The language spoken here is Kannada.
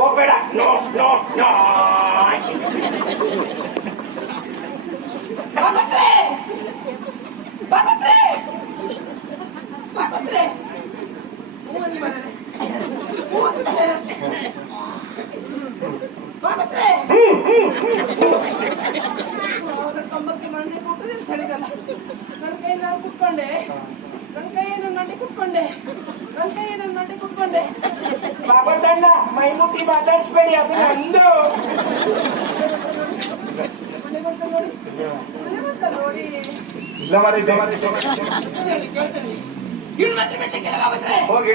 ಹೋಗ್ಬೇಡ. ನೋ ನೋ ನೋ ಭಾಗವತ್ರೆ ಭಾಗವತ್ರೆ ಭಾಗವತ್ರೆ ಭಾಗವತ್ರೆ ಕಂಬಕ್ಕೆ ಮಂಡಿ ಕೊಟ್ಟರೆ ಸರಿಗಲ್ಲ. ನನ್ನ ಕೈ ನಾನು ಕುತ್ಕೊಂಡೆ, ನನ್ನ ಕೈ ನನ್ನ ಮಂಡಿ ಕುತ್ಕೊಂಡೆ, ನನ್ನ ಕೈ ನನ್ನ ಮಂಡಿ ಕುತ್ಕೊಂಡೆ. ಬಾಬಣ್ಣ ಮೈ ಮುಟ್ಟಿ ಮಾತಾಡ್ಸ್ಬೇಡಿ, ಅದು ನಂದು. ಮನೆ ಬಂತ ನೋಡಿ, ಮನೆ ಬಂತ ನೋಡಿ. ಇಲ್ಲ ಮಾರಿ ಕೇಳ್ತೇನೆ ಇನ್ನು ಮಾತ್ರ ಬಿಡ್ಲಿಕ್ಕಿಲ್ಲ ಭಾಗವತ್ರೆ. ಹೋಗಿ